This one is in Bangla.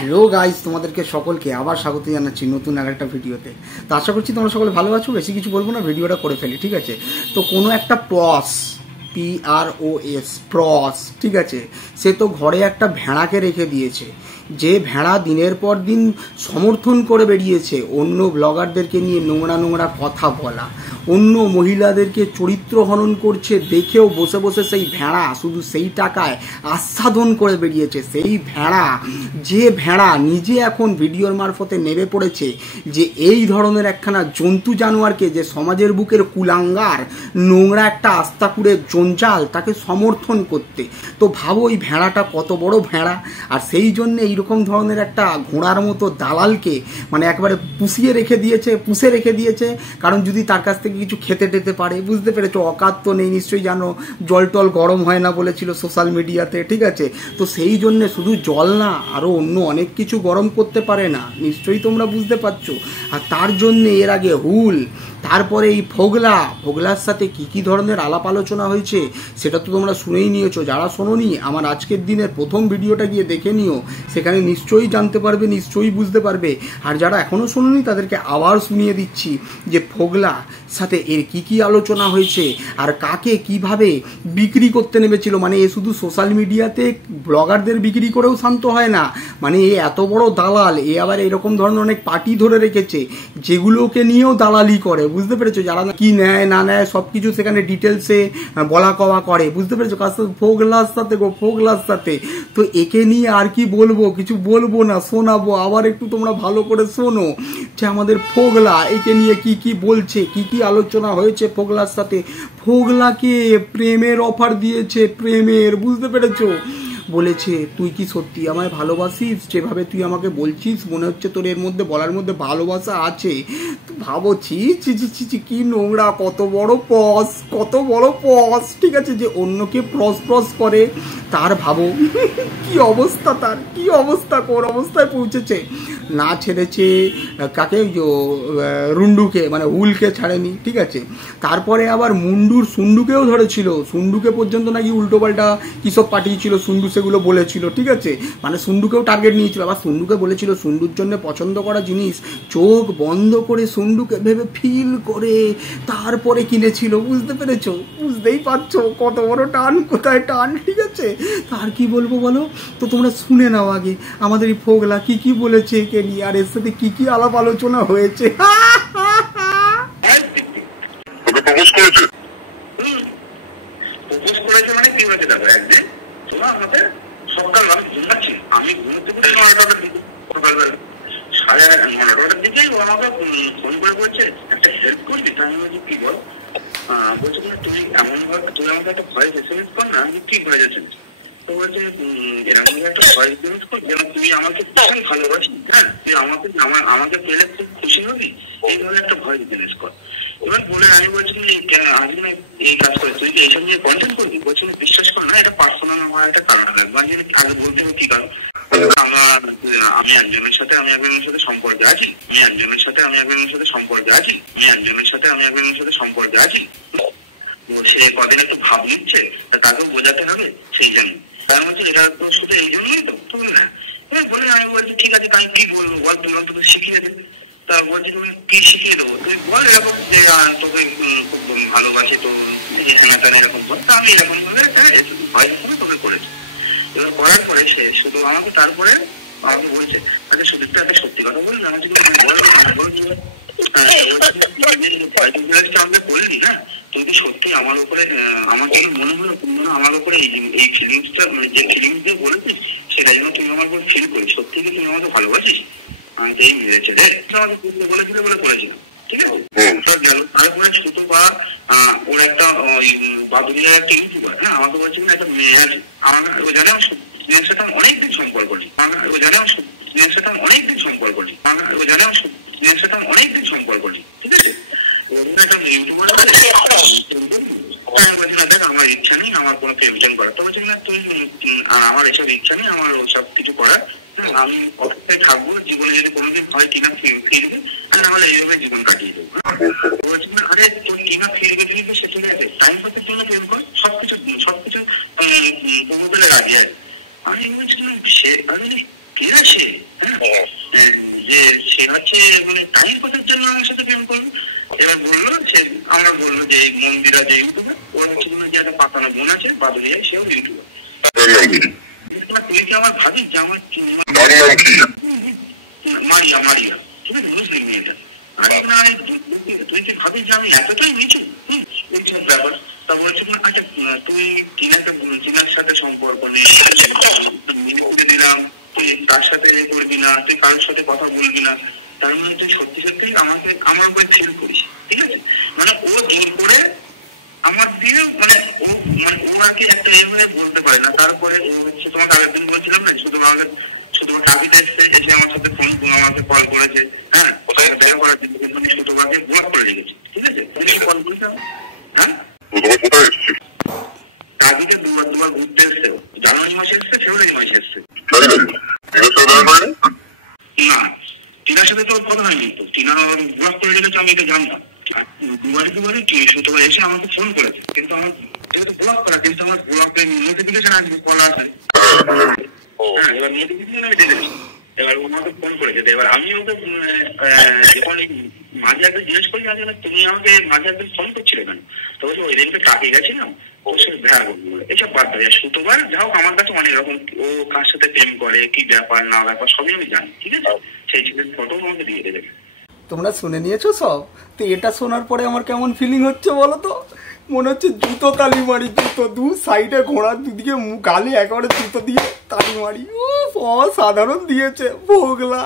হ্যালো গাইস, তোমাদেরকে সকলকে আবার স্বাগত জানাচ্ছি নতুন আরেকটা ভিডিওতে। তো আশা করছি তোমরা সকলে ভালো আছো। বেশি কিছু বলবো না, ভিডিওটা করে ফেলি, ঠিক আছে? তো কোনো একটা PROS প্রস, ঠিক আছে, সে তো ঘরে একটা ভেড়াকে রেখে দিয়েছে। যে ভেড়া দিনের পর দিন সমর্থন করে বেরিয়েছে অন্য ব্লগারদেরকে নিয়ে নোংরা নোংরা কথা বলা, অন্য মহিলাদেরকে চরিত্র হনন করছে, দেখেও বসে বসে সেই ভেড়া শুধু সেই টাকায় আস্বাদন করে বেরিয়েছে। সেই ভেড়া, যে ভেড়া নিজে এখন ভিডিওর মারফতে নেমে পড়েছে যে এই ধরনের একখানা জন্তু জানোয়ারকে, যে সমাজের বুকের কুলাঙ্গার, নোংরা একটা আস্তাকুড়ের জঞ্জাল, তাকে সমর্থন করতে। তো ভাবো ওই ভেড়াটা কত বড় ভেড়া। আর সেই জন্য এইরকম ধরনের একটা ঘোড়ার মতো দালালকে মানে একবারে পুষে রেখে দিয়েছে। কারণ যদি তার কাছ থেকে কিছু খেতে টেতে পারে, বুঝতে পেরেছো? অকাত তো নেই, নিশ্চয়ই জানো, জল টল গরম হয় না বলেছিল সোশ্যাল মিডিয়াতে, ঠিক আছে? তো সেই জন্য শুধু জল না, আরও অন্য অনেক কিছু গরম করতে পারে না, নিশ্চয়ই তোমরা বুঝতে পারছো। আর তার জন্য এর আগে হুল, তারপরে এই ফোগলার সাথে কি ধরনের আলাপ আলোচনা হয়েছে সেটা তো তোমরা শুনেই নিয়েছো। যারা শোনোনি, আমার আজকের দিনের প্রথম ভিডিওটা গিয়ে দেখে নিও, সেখানে নিশ্চয়ই জানতে পারবে, নিশ্চয়ই বুঝতে পারবে। আর যারা এখনও শোনোনি তাদেরকে আবার শুনিয়ে দিচ্ছি যে ফোগলা সাথে এর কি আলোচনা হয়েছে আর কাকে কিভাবে বিক্রি করতে নেমেছিল। মানে এ শুধু সোশ্যাল মিডিয়াতে ব্লগারদের বিক্রি করেও শান্ত হয় না, মানে এ এত বড় দালাল। এ আবার এরকম ধরনের অনেক পার্টি ধরে রেখেছে যেগুলোকে নিয়েও দালালি করে, বুঝতে পেরেছো? যারা কি নেয় না নেয় সব কিছু সেখানে ডিটেলসে বলা কওয়া করে, বুঝতে পেরেছো? কার সাথে? ফোগলার সাথে। তো একে নিয়ে আর কি বলবো, কিছু বলবো না, শোনাবো। আবার একটু তোমরা ভালো করে শোনো যে আমাদের ফোগলা একে নিয়ে কি বলছে, কি আলোচনা হয়েছে ফোগলার সাথে। ফোগলাকে প্রেমের অফার দিয়েছে, প্রেমের, বুঝতে পেরেছো? বলেছে তুই কি সত্যি আমায় ভালোবাসিস? যেভাবে তুই আমাকে বলছিস মনে হচ্ছে তোর এর মধ্যে বলার মধ্যে ভালোবাসা আছে। তো ভাবো, ছি কি নোংরা, কত বড় পস, ঠিক আছে? যে অন্যকে প্রস করে, তার ভাবো কি অবস্থা, তার কি অবস্থা, কোন অবস্থায় পৌঁছেছে। না ছেড়েছে কাকে, রুন্ডুকে, মানে হুলকে ছাড়েনি, ঠিক আছে? তারপরে আবার সুন্ডুকেও ধরেছিল, সুন্ডুকে পর্যন্ত নাকি উল্টোপাল্টা কিসব পাঠিয়েছিল সুন্ডু, সেগুলো বলেছিল, ঠিক আছে? মানে সুন্ডুকেও টার্গেট নিয়েছিল। আবার সুন্ডুকে বলেছিল সুন্ডুর জন্য পছন্দ করা জিনিস চোখ বন্ধ করে সুন্ডুকে ভেবে ফিল করে তারপরে কিনেছিল, বুঝতে পেরেছো? বুঝতেই পারছো কত বড় টান, কোথায় টান, ঠিক আছে? আর কি বলবো বলো তো, তোমরা শুনে নাও আগে আমাদের এই ফোগলা কি বলেছে একে নিয়ে, আর এর সাথে কি আলাপ আলোচনা হয়েছে। মানে কি হয়েছে দেখো, একদিন আমাদের সকাল আমি ঘুমাচ্ছি, আমি ঘুমোতে সাড়ে 9টার দিকেই ও আমাকে ফোন করে বলছে একটা হেল্প করবি। তাই আমি বলছি কি বল? বলছে তুমি এমন ভাবে তুই আমাকে একটা ভয়েস এসএমএস কর না। আমি কি ভয়েস এসএমএস? তো বলছে এরকম একটা ভয়েস এসএমএস কর যেন তুই আমাকে ভীষণ ভালোবাসিস, হ্যাঁ, তুই আমাকে পেলে খুব খুশি হবি, এইভাবে একটা ভয়েস এসএমএস কর। এবার বলে আমি বলছি আমি না এই কাজ করে, তুই কি এইসব নিয়ে কন্টেন্ট করবি? বলছি বিশ্বাস কর না, এটা পার্সোনাল হওয়ার একটা কারণ লাগবে। আমি আগে বলতে হবে কি কারণ, আমি একজনের সাথে সম্পর্কে আছি, সে কদিন একটু ভাব নিচ্ছে, তাকেও বোঝাতে হবে, সেই জন্য। তার মধ্যে এটা তো শুধু এই জন্যই তো, তুমি না বলে আমি বলছি ঠিক আছে, আমি কি বলবো বল, তোমরা তোকে শিখিয়ে দেবে। তা বলছি তুমি কি শিখিয়ে দেবো? তুই বল এরকম যে তোকে খুব ভালোবাসি, তো এরকম কর। তা আমি এরকম ভাবে ভয়েস করে তোকে করেছি। এবার করার পরে সে শুধু আমাকে তারপরে আমাকে বলছে আচ্ছা সুদীপ্তা একটা সত্যি কথা বললি, আমাকে আমাকে বললি না, তুই কি সত্যি আমার উপরে, আমার যেন মনে হলো আমার উপরে এই ফিলিংসটা, মানে যে ফিলিংস দিয়ে বলেছিস সেটা যেন তুমি আমার উপর ফিল করিস, সত্যি কি তুমি আমাকে ভালোবাসিস? এই মিলেছে রে, আমাকে বলেছিল বলে করেছিলাম, ঠিক আছে? তারপরে ছোট বা ওর একটা বাদুরিয়ার একটা ইউটিউবার, হ্যাঁ, আমাকে বলছিল একটা মেয়ে আছে, আমাকে ও জানে মেয়ের সাথে অনেকদিন সম্পর্ক নেই, ঠিক আছে? একটা ইউটিউবার দেখ আমার ইচ্ছা নেই আমার কোনো প্রেম করার। তো বলছি না তুই, আমার এসব ইচ্ছা নেই আমার ওসব কিছু করার, আমি অপেক্ষায় থাকবো, জীবনে যদি কোনোদিন হয় কিনা ফিরবে, আর নাহলে এইভাবে জীবন কাটিয়ে দেবো। বলছি না আরে তোর কিনা ফিরবে ফিরবে সে ঠিক আছে, টাইম পাতে কিনা প্রেম কর, সবকিছু প্রমোদলে রাজি আছে। আমি বলছিলাম সে কেরা সে, যে সে হচ্ছে মানে টাইম পাসের জন্য আমার সাথে প্রেম করলো। এবার বললো সে, আমরা বললো যে মন্দিরা যে ইউটিউবার, ওর হচ্ছে যে একটা পাতানো বোন আছে বাদুরিয়া, সেও ইউটিউবার। তুমি কি আমার ভাবি যে আমার মারিয়া, মারিয়া ঠিক আছে, মুসলিম মেয়েটা। তুই কি ভাবি যে আমি এতটাই নিচু এইসব ব্যাপার? তা বলছি আচ্ছা তুই চিনার সাথে সম্পর্ক নেই, করে দিলাম, তুই তার সাথে করবি না, তুই কারোর সাথে কথা বলবি না, তার মানে তুই সত্যি সত্যি আমাকে আমার উপরে ফিল করিস, ঠিক আছে? মানে ও জোর করে আমার দিয়ে মানে ও আর কি একটা এমনি বলতে পারে না। তারপরে ও হচ্ছে তোমাকে আগের দিন বলছিলাম না, শুধু কাবিতে এসছে, এসে আমার সাথে ফোন আমাকে কল করেছে, হ্যাঁ কোথায় দেখা করার জন্য, কিন্তু আমি শুধু ব্লক করে রেখেছি, ঠিক আছে? তুমি কল করেছিলাম, হ্যাঁ কাবিতে দুবার ঘুরতে এসছে, জানুয়ারি মাসে এসছে, ফেব্রুয়ারি মাসে এসছে। না, টিনার সাথে তো কথা হয়নি, তো টিনা ব্লক করে রেখেছে, আমি এটা জানতাম। দুবারই শুক্রবার এসে আমাকে ফোন করেছে, কিন্তু আমার যেহেতু ব্লক করা, কিন্তু আমার ব্লকের নোটিফিকেশন আসবে, কল আসবে, হ্যাঁ এবার নোটিফিকেশন আমি দেখেছি। এবার ও আমাকে ফোন করেছে, এবার আমি ওকে যখন মাঝে একদিন জিজ্ঞেস করি, আসলে তুমি আমাকে মাঝে একদিন ফোন করছিলে কেন? তো বলছি ওই দিনকে কাকে গেছিলাম, ওর সাথে দেখা করবো, এসব বাদ দেয়। শুক্রবার যা হোক আমার কাছে অনেক রকম, ও কার সাথে প্রেম করে, কি ব্যাপার না ব্যাপার সবই আমি জানি, ঠিক আছে? সেই ছেলের ফটো আমাকে দিয়ে দেবে। তোমরা শুনে নিয়েছো সব? তো এটা শোনার পরে আমার কেমন ফিলিং হচ্ছে বলো তো? মনে হচ্ছে জুতো তালি মারি, জুতো দু সাইডে ঘোড়ার দুদিকে গালে একেবারে জুতো দিয়ে তালি মারি। ও সাধারণ দিয়েছে ভোগলা।